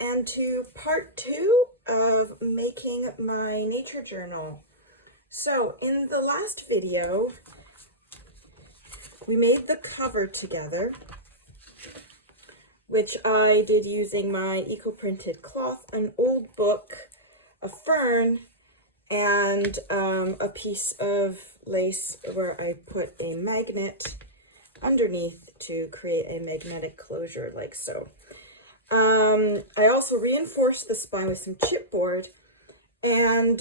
and to part 2 of making my nature journal. So in the last video, we made the cover together, which I did using my eco-printed cloth, an old book, a fern, and a piece of lace where I put a magnet underneath to create a magnetic closure like so. I also reinforced the spine with some chipboard, and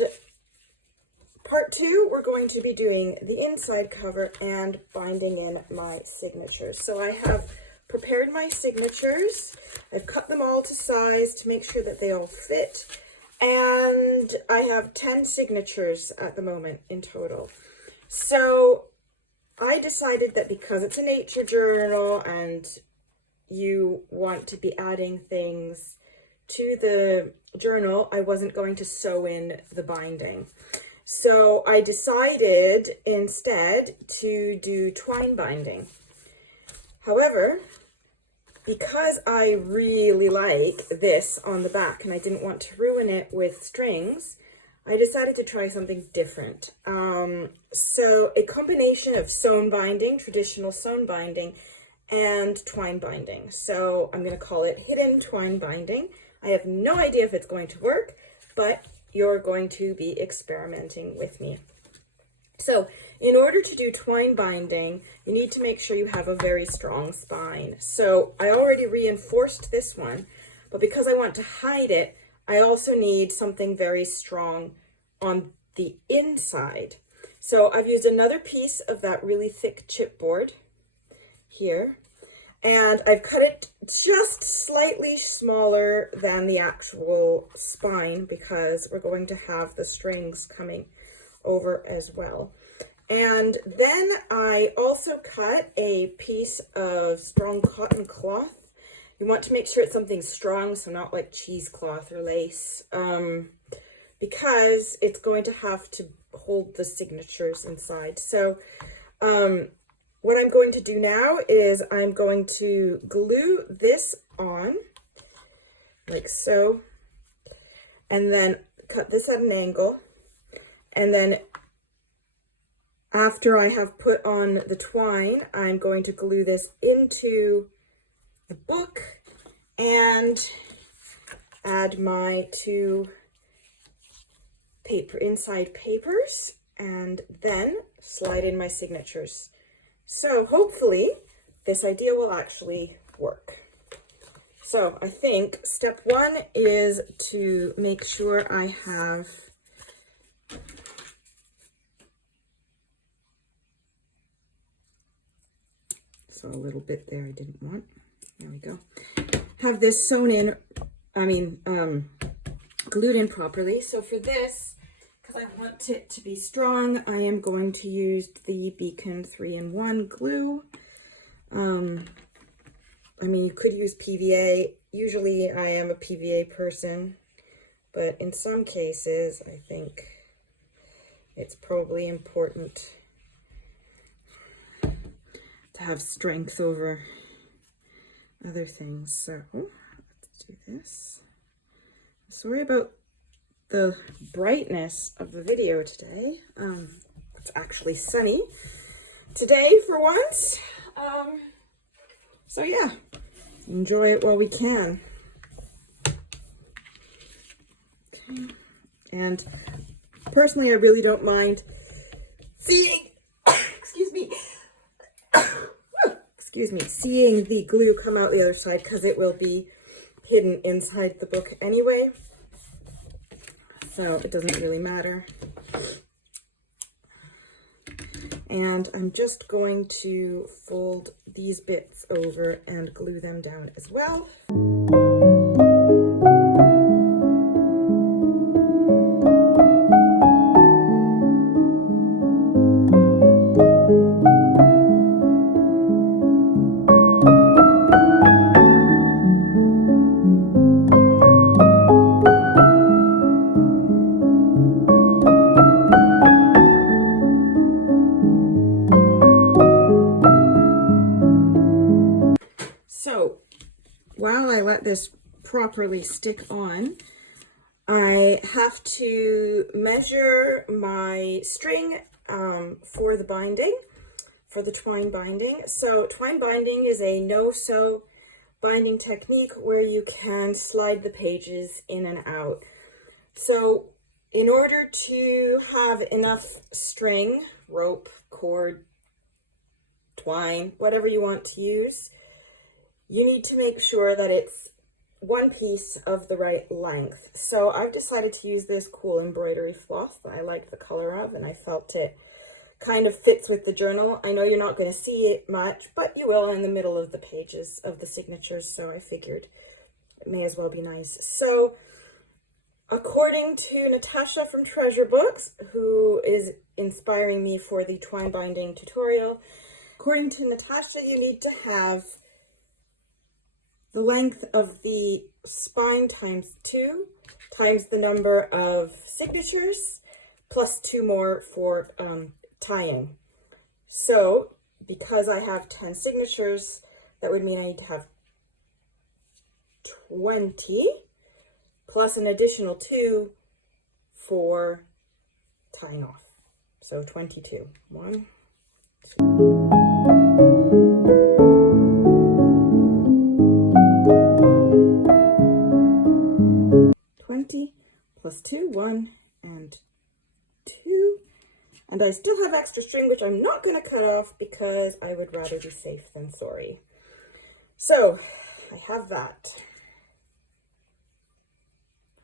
part 2 we're going to be doing the inside cover and binding in my signatures. So I have prepared my signatures. I've cut them all to size to make sure that they all fit, and I have 10 signatures at the moment in total. So I decided that because it's a nature journal and you want to be adding things to the journal, I wasn't going to sew in the binding. So I decided instead to do twine binding. However, because I really like this on the back and I didn't want to ruin it with strings, I decided to try something different. So a combination of sewn binding, traditional sewn binding, and twine binding. So I'm going to call it hidden twine binding. I have no idea if it's going to work, but you're going to be experimenting with me. So in order to do twine binding, you need to make sure you have a very strong spine. So I already reinforced this one, but because I want to hide it, I also need something very strong on the inside. So I've used another piece of that really thick chipboard here, and I've cut it just slightly smaller than the actual spine because we're going to have the strings coming over as well. And then I also cut a piece of strong cotton cloth. You want to make sure it's something strong, so not like cheesecloth or lace, because it's going to have to hold the signatures inside. So what I'm going to do now is I'm going to glue this on like so, and then cut this at an angle, and then after I have put on the twine, I'm going to glue this into the book and add my 2 inside papers, and then slide in my signatures. So hopefully this idea will actually work. So I think step 1 is to make sure I have a little bit there I didn't want. There we go. Have this sewn in, glued in properly. So for this, because I want it to be strong, I am going to use the Beacon 3-in-1 glue. You could use PVA. Usually I am a PVA person, but in some cases I think it's probably important to have strength over other things. So let's do this. Sorry about the brightness of the video today. It's actually sunny today for once. So yeah, enjoy it while we can. Okay. And personally, I really don't mind seeing, seeing the glue come out the other side, because it will be hidden inside the book anyway, so it doesn't really matter. And I'm just going to fold these bits over and glue them down as well. properly stick on, I have to measure my string for the binding, for the twine binding. So twine binding is a no-sew binding technique where you can slide the pages in and out. So in order to have enough string, rope, cord, twine, whatever you want to use, you need to make sure that it's one piece of the right length. So I've decided to use this cool embroidery floss that I like the color of, and I felt it kind of fits with the journal. I know you're not going to see it much, but you will in the middle of the pages of the signatures, so I figured it may as well be nice. So according to Natasha from Treasure Books, who is inspiring me for the twine binding tutorial, according to Natasha, you need to have the length of the spine times 2 times the number of signatures plus 2 more for tying. So because I have 10 signatures, that would mean I need to have 20 plus an additional 2 for tying off. So 22. 1, 2. 20 plus 2, 1 and 2. And I still have extra string, which I'm not going to cut off because I would rather be safe than sorry. So I have that.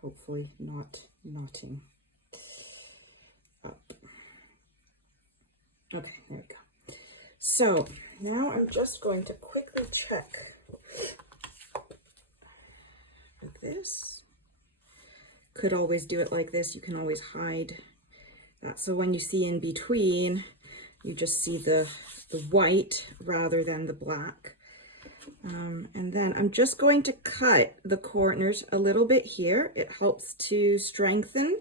Hopefully not knotting up. Okay, there we go. So now I'm just going to quickly check like this. Could always do it like this. You can always hide that. So when you see in between, you just see the white rather than the black. And then I'm just going to cut the corners a little bit here. It helps to strengthen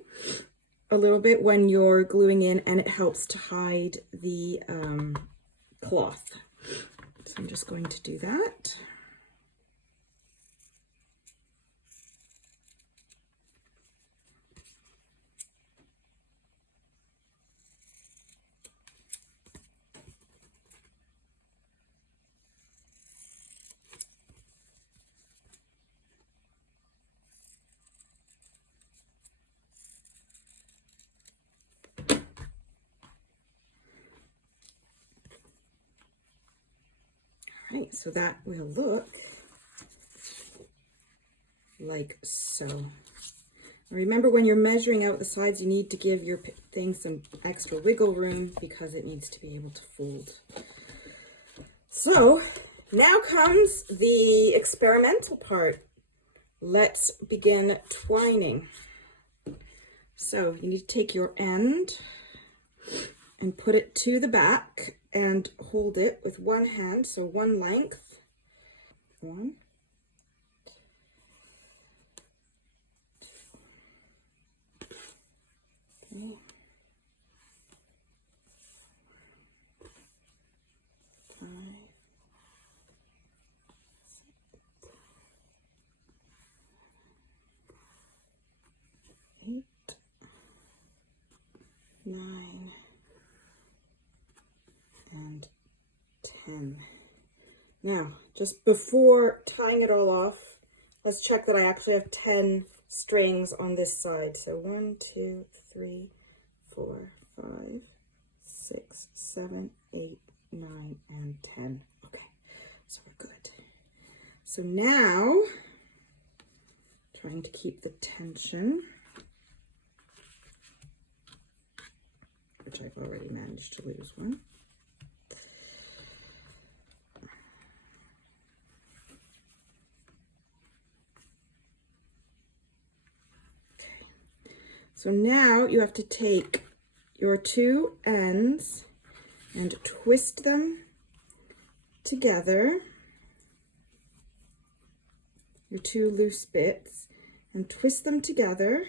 a little bit when you're gluing in, and it helps to hide the cloth. So I'm just going to do that. Right, so that will look like so. Remember, when you're measuring out the sides, you need to give your thing some extra wiggle room because it needs to be able to fold. So now comes the experimental part. Let's begin twining. So you need to take your end and put it to the back and hold it with one hand, so one length. 1, 2, 3, 5, 6, 8, 9, and 10. Now, just before tying it all off, let's check that I actually have 10 strings on this side. So 1, 2, 3, 4, 5, 6, 7, 8, 9, and 10. Okay, so we're good. So now, trying to keep the tension, which I've already managed to lose one. So now you have to take your 2 ends and twist them together, your 2 loose bits, and twist them together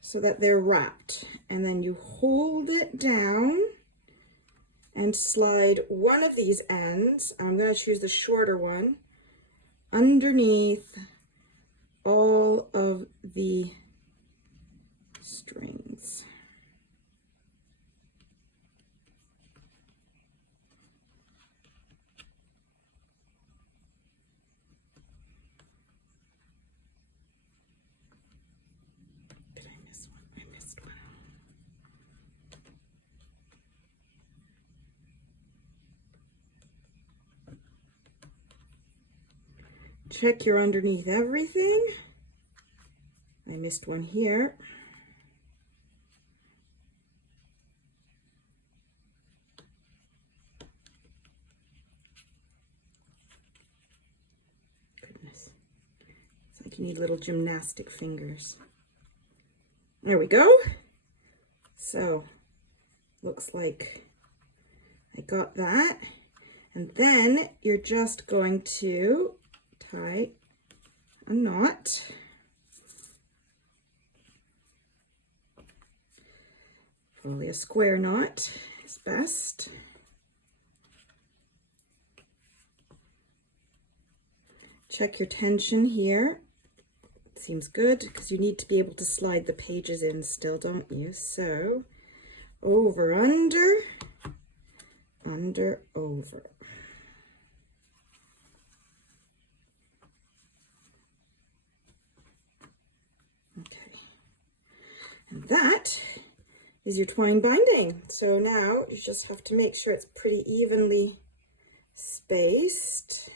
so that they're wrapped. And then you hold it down and slide one of these ends, I'm going to choose the shorter one, underneath all of the strings. Did I miss one? I missed one. Check you're underneath everything. I missed one here. Goodness. It's like you need little gymnastic fingers. There we go. So, looks like I got that. And then you're just going to tie a knot. Probably a square knot is best. Check your tension here. It seems good because you need to be able to slide the pages in still, don't you? So over, under, under, over. Okay, and that is your twine binding. So now you just have to make sure it's pretty evenly spaced.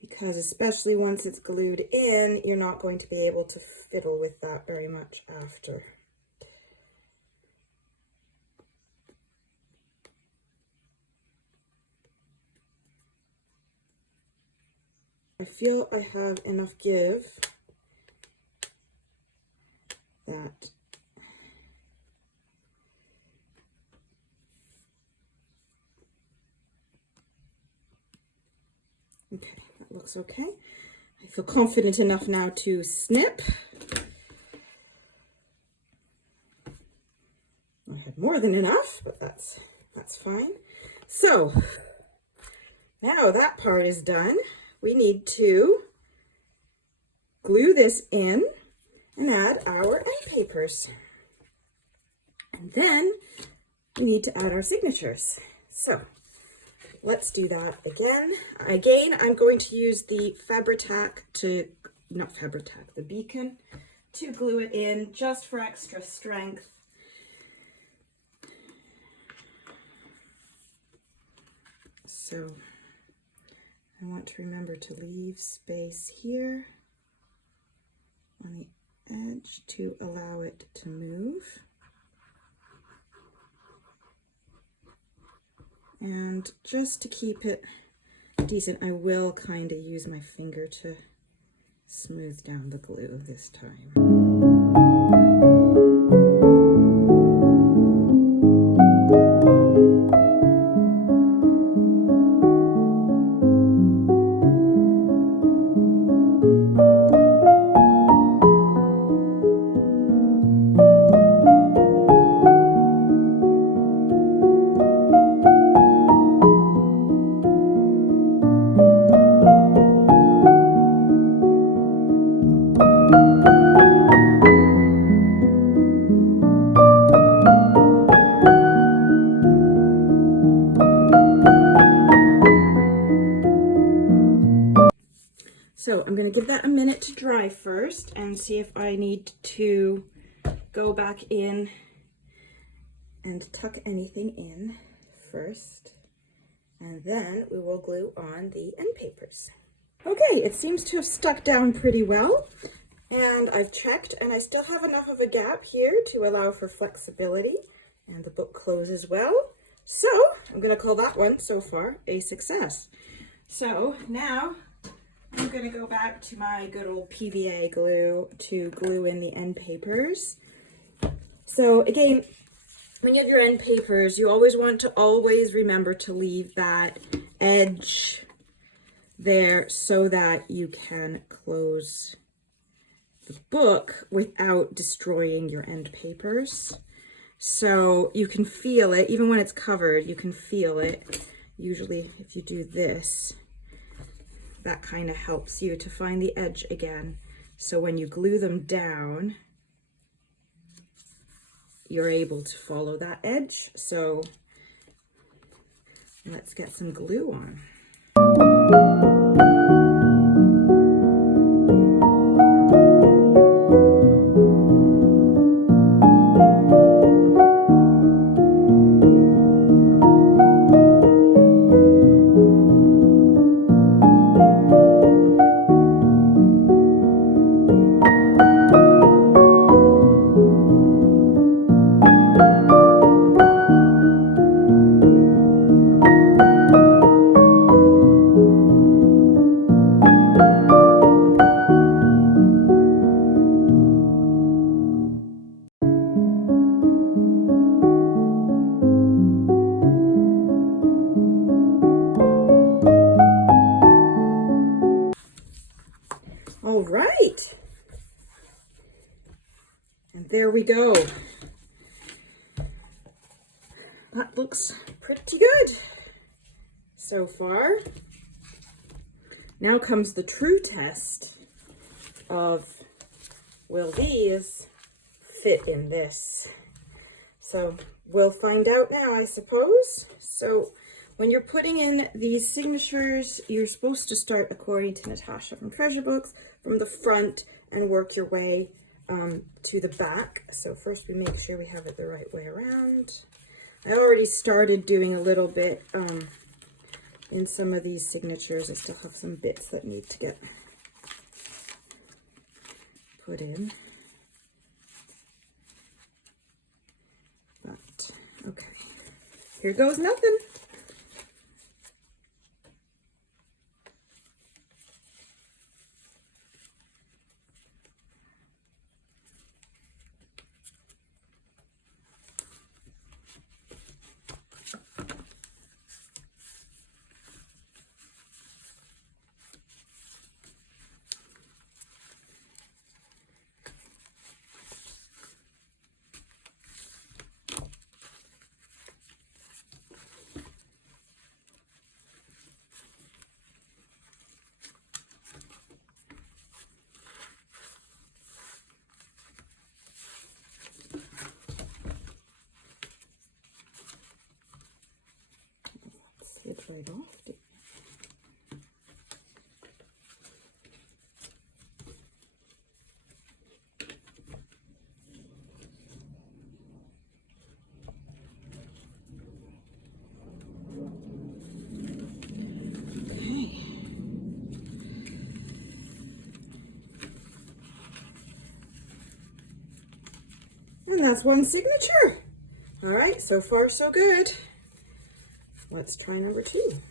Because especially once it's glued in, you're not going to be able to fiddle with that very much after. I feel I have enough give that okay, that looks okay. I feel confident enough now to snip. I had more than enough, but that's fine. So now that part is done. We need to glue this in and add our end papers. And then we need to add our signatures. So let's do that again. Again, I'm going to use the the beacon to glue it in just for extra strength. So I want to remember to leave space here on the edge to allow it to move. And just to keep it decent, I will kind of use my finger to smooth down the glue this time. So I'm going to give that a minute to dry first and see if I need to go back in and tuck anything in first. And then we will glue on the end papers. Okay, it seems to have stuck down pretty well. And I've checked and I still have enough of a gap here to allow for flexibility. And the book closes well. So I'm going to call that one so far a success. So now I'm going to go back to my good old PVA glue to glue in the end papers. So again, when you have your end papers, you always want to remember to leave that edge there so that you can close the book without destroying your end papers. So you can feel it, even when it's covered, you can feel it. Usually if you do this, that kind of helps you to find the edge again. So when you glue them down, you're able to follow that edge. So let's get some glue on. All right, and there we go. That looks pretty good so far. Now comes the true test of, will these fit in this? So we'll find out now, I suppose. So when you're putting in these signatures, you're supposed to start, according to Natasha from Treasure Books, from the front and work your way to the back. So first we make sure we have it the right way around. I already started doing a little bit in some of these signatures. I still have some bits that need to get put in. But, okay. Here goes nothing. Slid right off. And that's one signature. All right, so far so good. Let's try number 2.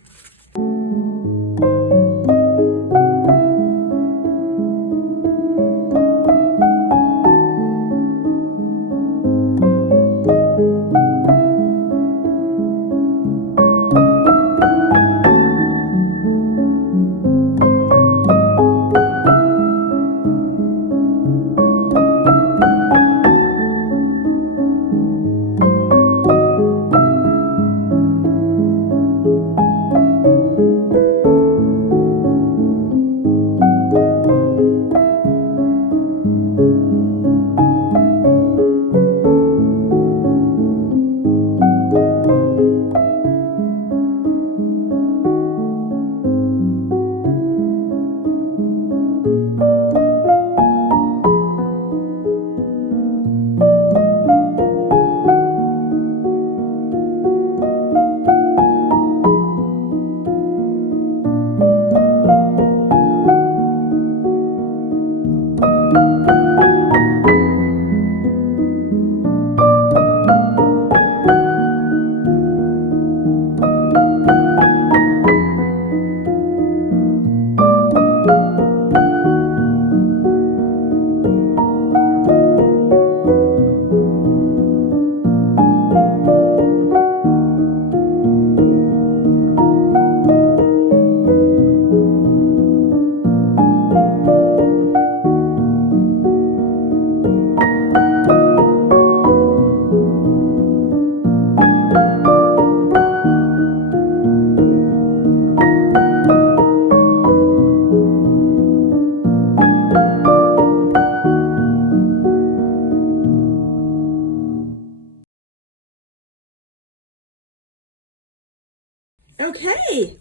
Okay.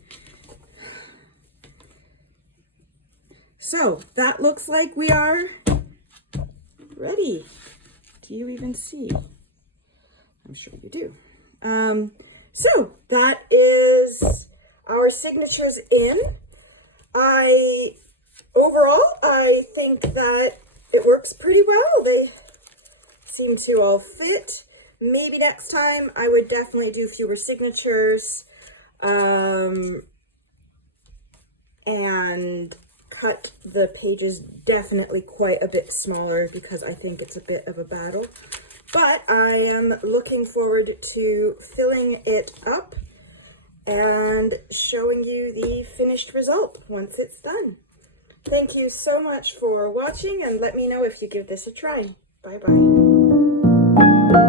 So that looks like we are ready. Do you even see? I'm sure you do. So that is our signatures in. Overall, I think that it works pretty well. They seem to all fit. Maybe next time I would definitely do fewer signatures and cut the pages definitely quite a bit smaller because I think it's a bit of a battle. But I am looking forward to filling it up and showing you the finished result once it's done. Thank you so much for watching, and let me know if you give this a try. Bye-bye.